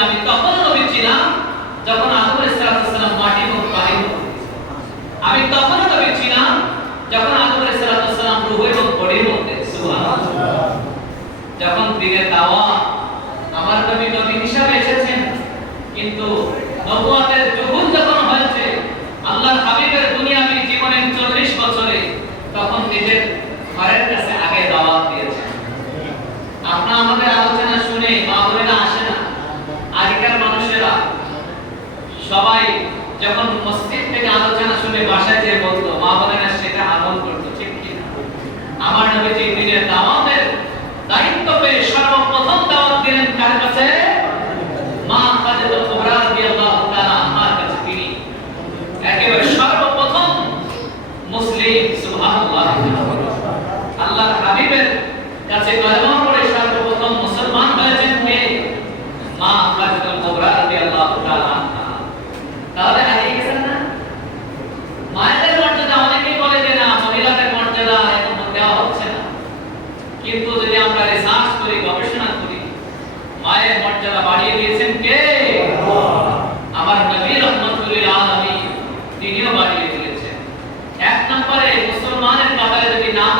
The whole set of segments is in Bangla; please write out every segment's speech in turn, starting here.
আমি তখন নবী ছিলাম যখন আদমের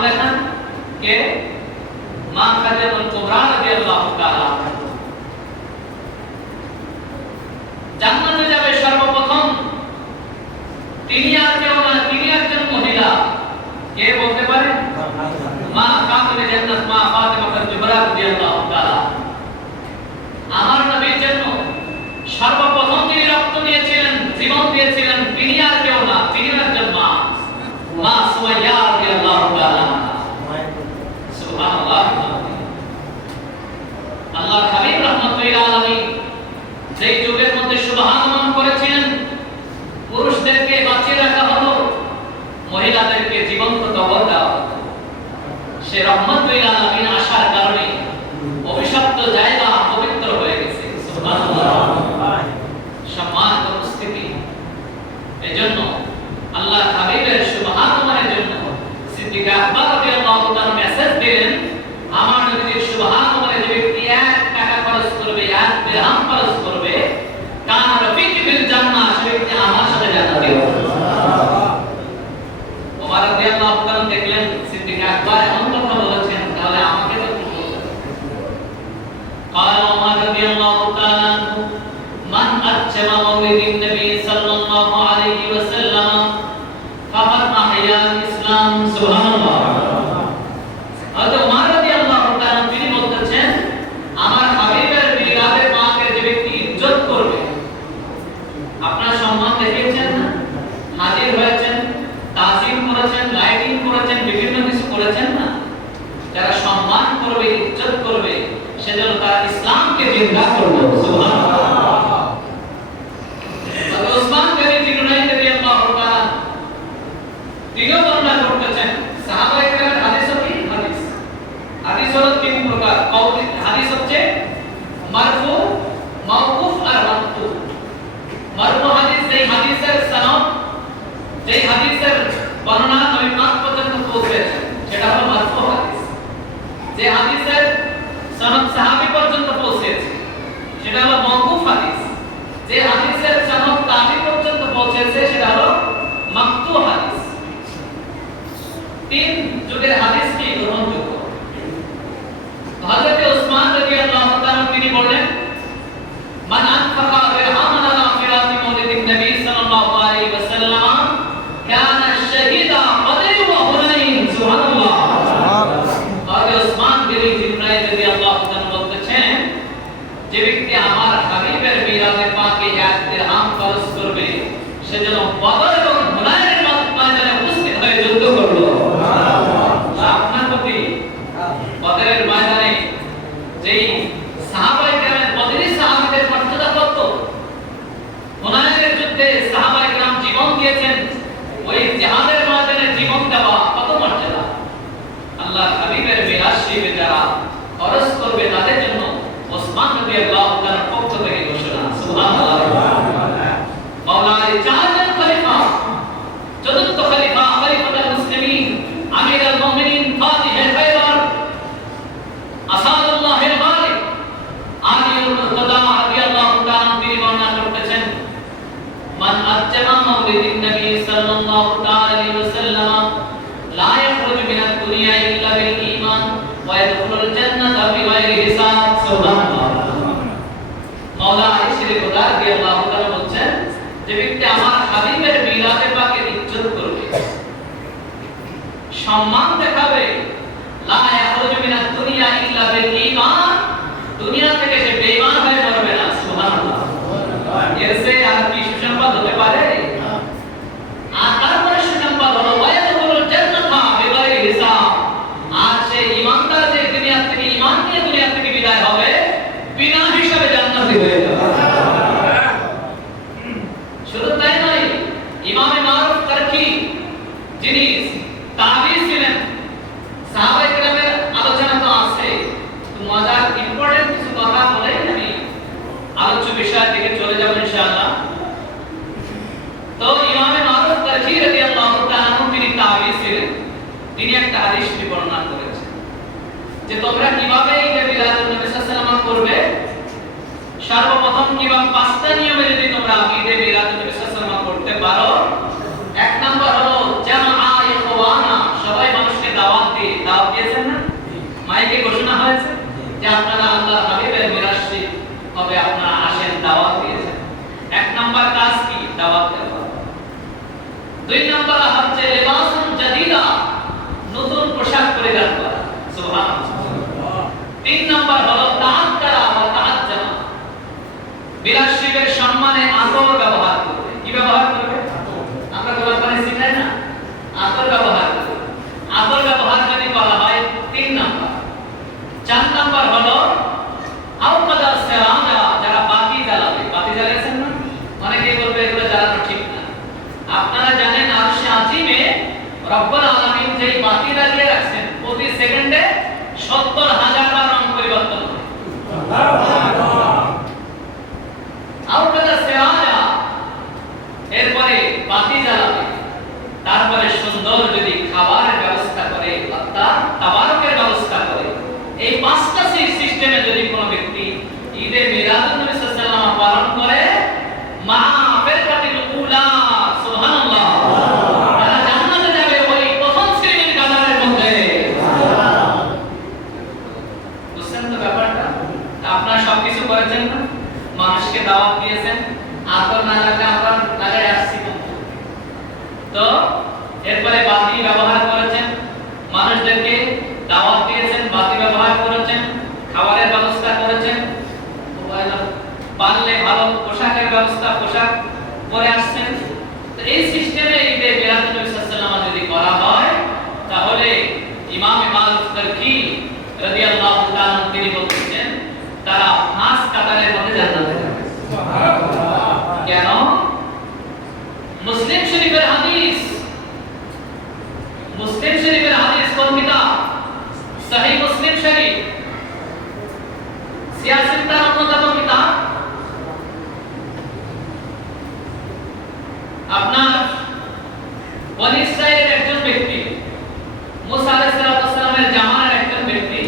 লেখেন কে? মা খাদিজাতুল কুবরা রাদিয়াল্লাহু তাআলা জান্নাতে যাবে সর্বপ্রথম তিনি আর কেউ না তিনি একজন মহিলা। কে বলতে পারে মা খাতুনে জান্নাত মা ফাতেমা কুবরা রাদিয়াল্লাহু তাআলা মহিলাদেরকে জীবন্ত কবর দেওয়া হতো সে রহমত মারফু, মাওকুফ আর মাকতু মারফু হাদিস, যেই হাদিসের সনদ, যেই হাদিসের বর্ণনা নবী পাক পর্যন্ত পৌঁছেছে সেটা হলো মারফু হাদিস। যে হাদিসের সনদ সাহাবী পর্যন্ত পৌঁছেছে, সেটা হলো মাওকুফ হাদিস। যে হাদিসের সনদ তাবি পর্যন্ত পৌঁছেছে, সেটা হলো মাকতু হাদিস। তিন যুগের হাদিস কি গ্রহণযোগ্য। হযরত যে ব্যক্তি আমার হাবিবের মিরাজে পাকে যায় مولد النبي صلى الله تعالى عليه وسلم لا يخرج من الدنيا إلا بالإيمان ويدخل الجنة بغير حساب سبحان الله মাওলা আয়েশা খোদা রাদিয়াল্লাহু তাআলা বলছেন যে ব্যক্তি আমার হাবিবের মিলাদে পাকে ইজ্জত করবে সম্মান দেখাবে লা ইয়াখরুজু মিনাদ দুনিয়া ইল্লা বিল ঈমান দুনিয়া থেকে তিন নাম্বার হলো ওয়া তাআজ্জামা। বিলাসীদের সম্মানে আতর ব্যবহার করবে। কি ব্যবহার করবে? আমরা শিখাই না? আতর ব্যবহার করবে। আতর ব্যবহার যদি হয়, তিন নাম্বার। চার নাম্বার হলো আউকাদা যারা বাতি জ্বালাবে। বাতি জ্বালিয়েছেন না? অনেকেই বলবে এগুলো জ্বালানো ঠিক না। আপনারা জানেন আরশে আজিমে রব্বুল আলামিন যেই বাতি লাগিয়ে রাখছেন, প্রতি সেকেন্ডে 70 হাজার বার রং পরিবর্তন হয় আউকাদা সেরাজা এরপরে বাতি জ্বালাবে তারপরে সুন্দর যদি খাবারের ব্যবস্থা করে অর্থাৎ তাবারকের ব্যবস্থা করে এই পাঁচটা সিস্টেমে যদি কোনো ব্যক্তি ঈদে মিলাদুন নবী সাল্লাল্লাহু আলাইহি পালন করে মা ফিরকাতিল উলা সুবহানাল্লাহ তারা জান্নাতে যাবে ওই প্রথম শ্রেণির কাতারের মধ্যে বুঝছেন তো ব্যাপারটা? আপনারা সবকিছু করেছেন না? মানুষকে দাওয়াত দিয়েছেন আতর না লাগলে আমরা লাগাই আসছি তো। এরপরে বাতি ব্যবহার করেছেন, মানুষদেরকে দাওয়াত দিয়েছেন, বাতি ব্যবহার করেছেন, খাবারের ব্যবস্থা করেছেন পারলে ভালো পোশাকের ব্যবস্থা, পোশাক পরে আসছেন। তো এই সিস্টেমে ঈদে মিলাদুন নবী সাল্লাল্লাহু যদি করা হয়, তাহলে ইমাম মারুফ তারকি রাদিয়াল্লাহু তাআলা তিনি বলছেন তারা পাঁচ কাতারের মধ্যে জান্নাতে যাবে কেন মুসলিম শরীফের হাদিস মুসলিম শরীফের হাদিস কোন কিতাব সহিহ মুসলিম শরীফ সিয়াসিত্তার অন্যতম কিতাব আপনার বনি ইসরাইলের একজন ব্যক্তি মুসা আলাইহিস সালামের জামানার একজন ব্যক্তি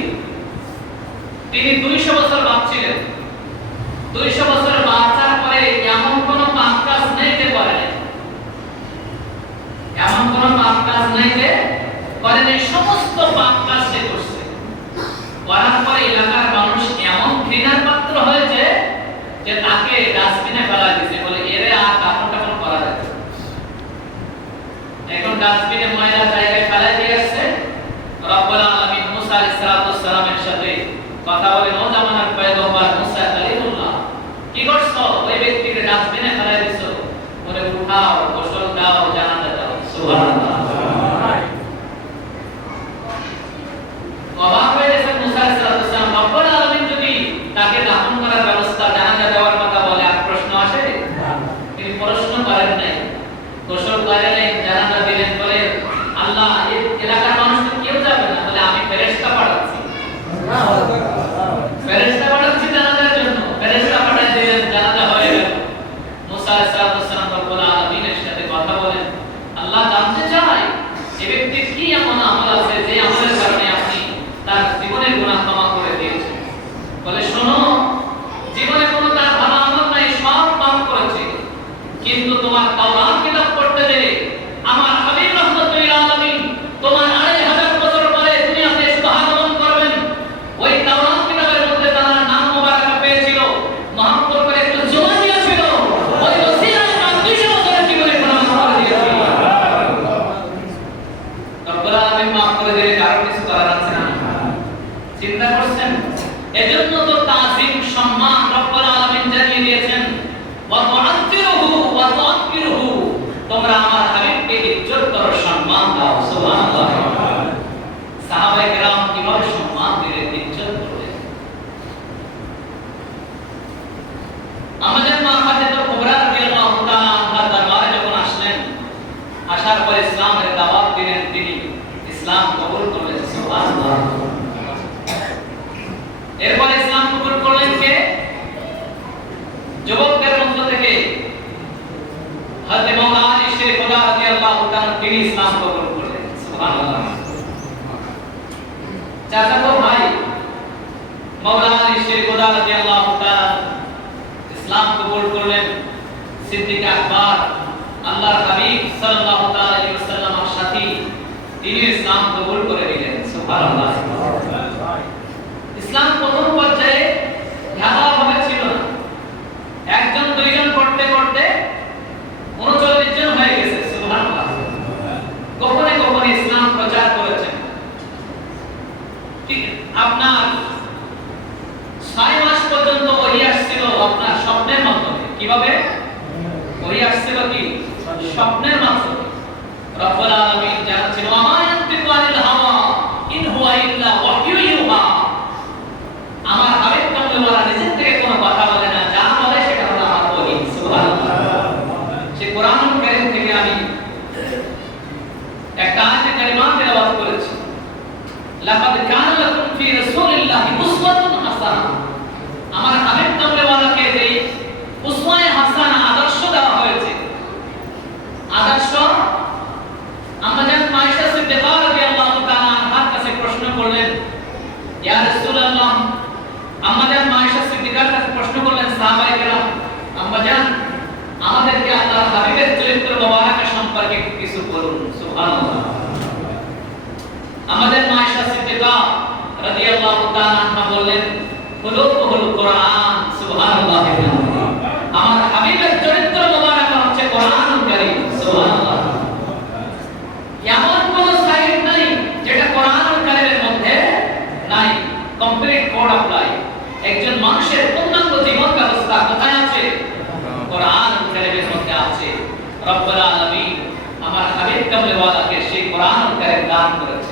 তিনি 200 বছর বাঁচছিলেন 200 বছর বাঁচার পরে এমন কোন পাপ কাজ নেই যে করে নাই এমন কোন পাপ কাজ নেই যে করে নাই সমস্ত করছে। করার এলাকার মানুষ এমন পাত্র যে তাকে ডাস্টবিনে দিয়েছে বলে আর করা যাচ্ছে এখন ডাস্টবিনে ময়লা Merci. তোমরা আমার হাবিবকে ইজ্জত করো সম্মান দাও সুবহানাল্লাহ। সাহাবায়ে কেরাম চাচাতো ভাই মাওলানা আলী রাদিয়াল্লাহু তাআলা ইসলাম কবুল করলেন। সিদ্দিক আকবর, আল্লাহর হাবিব সাল্লাল্লাহু তাআলা আলাইহি ওয়াসাল্লামের সাথী, তিনি ইসলাম কবুল করে নিলেন। সুবহানাল্লাহ। হবে ওই আসছিল কি? স্বপ্নের মাধ্যমে। রব্বুল আলামিন জানাচ্ছেন, ওয়া মা ইয়ানতিকু আনিল হাওয়া ইন হুয়া ইল্লা আমাদের মায়েশা সিদ্দিকা রাদিয়াল্লাহু তাআলা আনহা বললেন কুলুব হুল কোরআন, সুবহানাল্লাহ আমার হাবিবের চরিত্র মোবারক হচ্ছে কোরআন কারীম, সুবহানাল্লাহ এমন কোন সাইড নাই যেটা কোরআন কারীমের মধ্যে নাই। Complete code apply. একজন মানুষের পূর্ণাঙ্গ জীবন ব্যবস্থা কোথায় আছে? কোরআন কারীমের মধ্যে আছে। রব্বুল আলামিন আমার হাবিব কামলে ওয়ালাকে সেই কোরআন কারীম দান করেছে।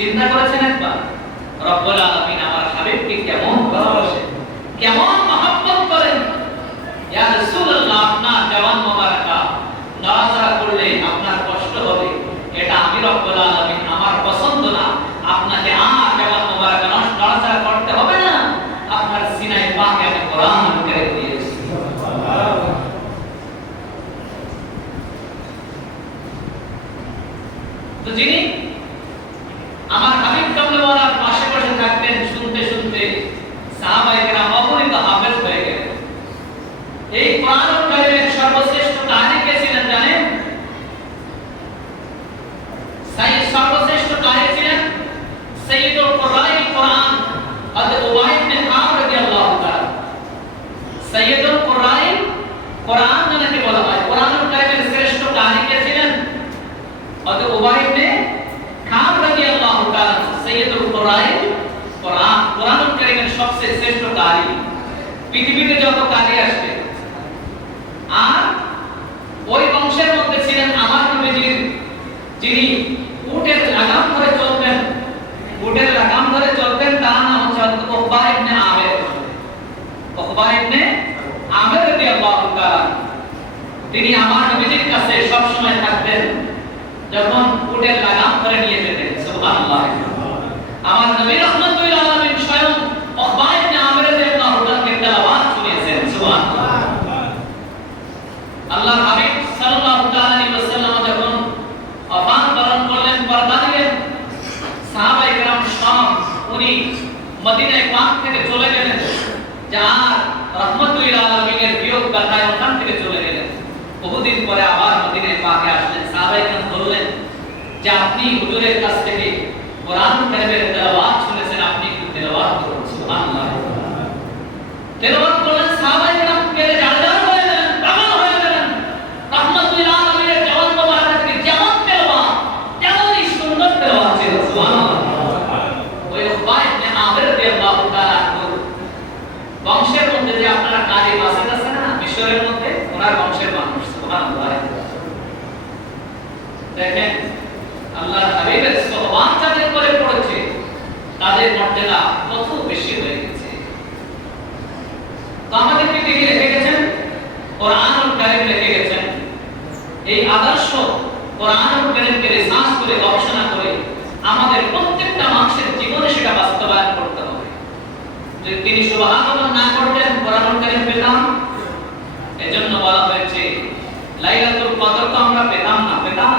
চিন্তা করেছেন একবার? রব্বুল আলামিন আমার হাবিবকে কেমন ভালোবাসে, কেমন محبت করেন? ইয়া রাসূলুল্লাহ, আপনার জওয়ান সবচেয়ে শ্রেষ্ঠ কারি পৃথিবীতে যত কারি আসবে। আর ওই বংশের মধ্যে ছিলেন আমার নবীজির যিনি উটের লাগাম ধরে চলতেন, উটের লাগাম ধরে চলতেন, তার নাম হচ্ছে ওহবা ইবনে আমের। ওহবা ইবনে আমের রাদিয়াল্লাহু তাআলা। তিনি আমার নবীজির কাছে সব সময় থাকতেন, যখন উটের লাগাম ধরে নিয়ে যেতেন। সুবহানাল্লাহ। আমার নবী রহমাতুল্লাহ আলামিন স্বয়ং মদিনায় পাক থেকে চলে ওখান থেকে চলে গেলেন। বহুদিন পরে আবার মদিনায় পাকে আসলেন। বললেন, যে আপনি হুজুরের কাছ থেকে কোরআন কারিমের তেলাওয়াত শুনেছেন, আপনি একটু তেলাওয়াত বংশের মধ্যে যে আপনারা কাজী মাসিদ আছে না মিশরের মধ্যে ওনার বংশের মানুষ সুবহানাল্লাহ দেখেন, আল্লাহর হাবিবের সোহবাত যাদের করে পড়েছে, তাদের মর্যাদা কত বেশি হয়ে গেছে তো আমাদেরকে তিনি রেখে গেছেন কোরআনুল কারীম রেখে গেছেন এই আদর্শ কারীমকে রিসার্চ করে, গবেষণা করে আমাদের প্রত্যেকটা মানুষের জীবনে সেটা বাস্তবায়ন করতে হবে। যদি তিনি সুবহানাল্লাহ না করতেন কোরআনুল কারীম পেতাম? এজন্য বলা হয়েছে, লাইলাতুল কদর তো আমরা পেতাম না পেতাম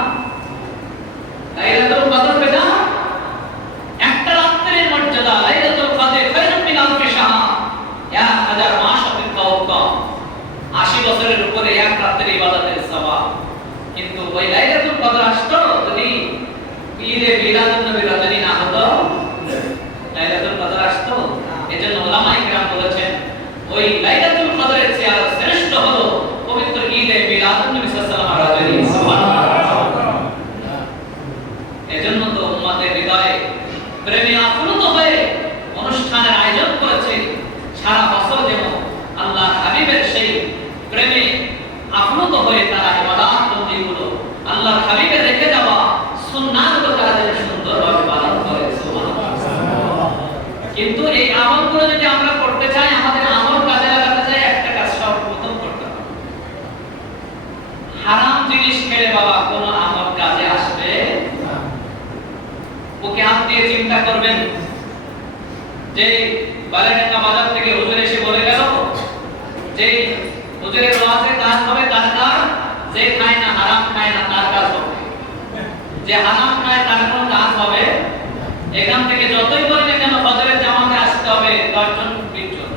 লাইলাতুল কদর পেতাম একটা রাত্রির মর্যাদা লাইলাতুল কদর খায়রুম মিন আলফি শাহর এক হাজার মাস অপেক্ষা উত্তম আশি বছরের উপরে এক রাতের ইবাদতের সওয়াব কিন্তু ওই লাইলাতুল তো হয়ে অনুষ্ঠানের আয়োজন করেছে সারা বছর যেন আল্লাহ হাবিবের সেই প্রেমে আপ্লুত হয়ে তারা ইবাদত বন্দীগুলো আল্লাহ হাবিবের রেখে যাওয়া সুন্নাহগুলো তারা যেন সুন্দরভাবে পালন করে সুবহানাল্লাহ। কিন্তু এই আমলগুলো যদি আমরা করতে চাই আমাদের আমল কাজে লাগাতে চাই একটা কাজ সর্বপ্রথম করতে হবে হারাম জিনিস খেলে বাবা কোনো আমল কাজে আসবে হাত দিয়ে চিন্তা করবেন? যে বালেডাঙ্গা বাজার থেকে হুজুর এসে বলে গেল, যে হুজুরের ওয়াজে কাজ হবে তার কাজ, যে খায় না হারাম খায় না তার কাজ হবে। যে হারাম খায় তার কোনো কাজ হবে। এখান থেকে যতই বলি না কেন, ফজরের জামাতে আসতে হবে দশজন বিশ জন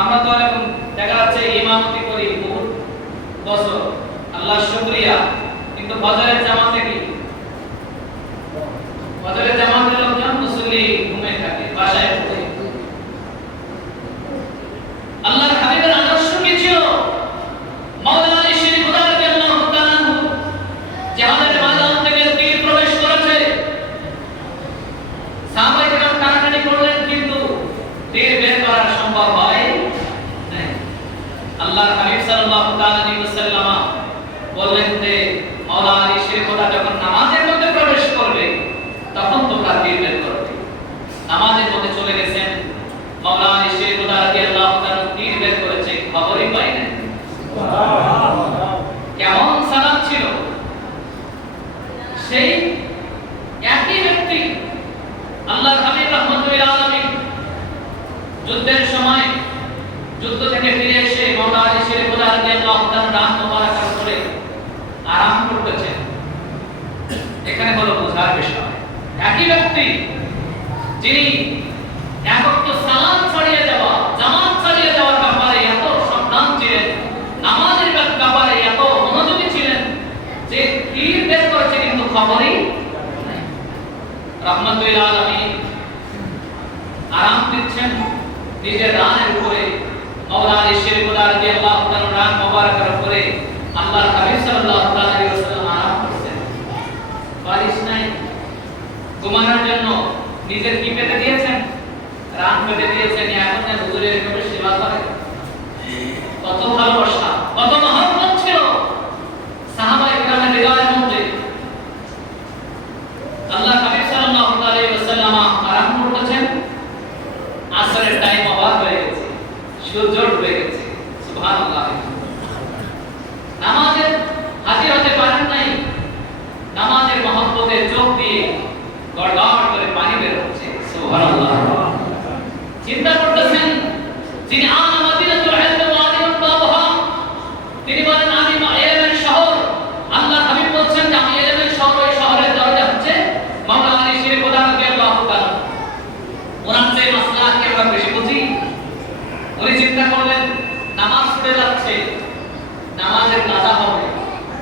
আমরা তো এখন দেখা যাচ্ছে ইমামতি করি বহুত বছর। আল্লাহ শুকরিয়া। কিন্তু ফজরের জামাতে কি? ফজরের জামাতের লোকজন মুসল্লি ঘুমিয়ে থাকে, বাসায় পড়ে আল্লাহর হাবিবের আদর্শ কি ছিল? মাওলানা আলী খুদা রাদিয়াল্লাহু তাআলা আনহু জিহাদের থেকে তীর প্রবেশ করেছে। সাহাবায়ে কেরাম টানাটানি করলেন, কিন্তু বের করা সম্ভব হয় নাই। আল্লাহর হাবিব সাল্লাল্লাহু তাআলা আলাইহি বললেন যে, মাওলানা শরীফ খুদা যখন নামাজের মধ্যে প্রবেশ করবে তখন তোমরা তীর বের করবে নামাজের মধ্যে চলে গেছেন। মাওলানা আলী শরীফ খুদা রাদিয়াল্লাহু তাআলা বের করেছে, খবরই পাই না কেমন সালাম ছিল? সেই একই ব্যক্তি, আল্লাহর হাবিব রহমতুল আলামিন, যুদ্ধের সময় যুদ্ধ থেকে ফিরে এসে মাওলানা আলী শরীফ খুদা রাদিয়াল্লাহু তাআলা রাত মোবারক করে আরাম করতেছেন। এখানে হলো বোঝার বিষয়। একই ব্যক্তি যিনি একত্র সালাম ছড়িয়ে যাওয়া জামাত ছড়িয়ে যাওয়ার ব্যাপারে এত সাবধান ছিলেন, নামাজের ব্যাপারে এত মনোযোগী ছিলেন যে তীর বের করেছে কিন্তু খবরই নাই। রহমতুল আরাম দিচ্ছেন নিজের রানের উপরে। মাওলানা আলী শরীফ রাদিয়াল্লাহু তাআলা রান মোবারকের উপরে আল্লাহর হাবিব সাল্লাল্লাহু আলাইহি ওয়াসাল্লাম আরাম করছেন। বারিশ নাই। ঘুমানোর জন্য নিজের রান পেতে দিয়েছেন এখন হুজুরের এভাবে সেবা করে কত ভালোবাসা। চিন্তা করলেন, নামাজ পড়ে যাচ্ছে, নামাজের কাজা হবে।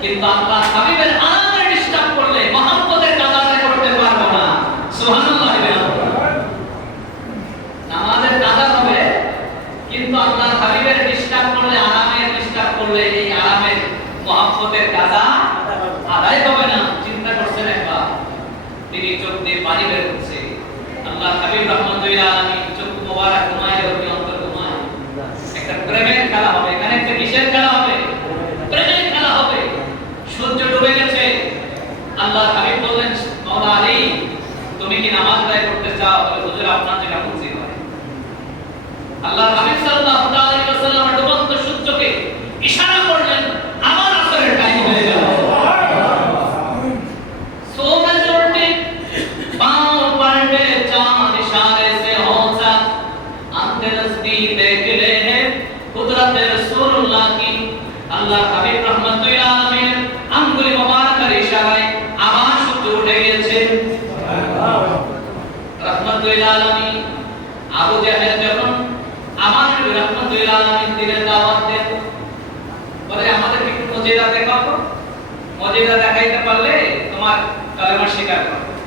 কিন্তু আপনার হাবিবের আরামের ডিস্টার্ব করলে মহাম্মদের কাজাটা করতে পারব না। সুবহানাল্লাহ নামাজের কাজা হবে, কিন্তু আল্লাহ হাবিবের ডিস্টার্ব করলে, আরামের ডিস্টার্ব করলে এই আরামের মহাম্মদের কাজা আদায় হবে না। চিন্তা করছেন একবার, তিনি চোখ দিয়ে পানি বের করছে। আল্লাহ হাবিব আল্লাহ হাবিব সাল্লাল্লাহু আলাইহি ওয়াসাল্লাম ডুবন্ত সূর্যকে ইশারা করলেন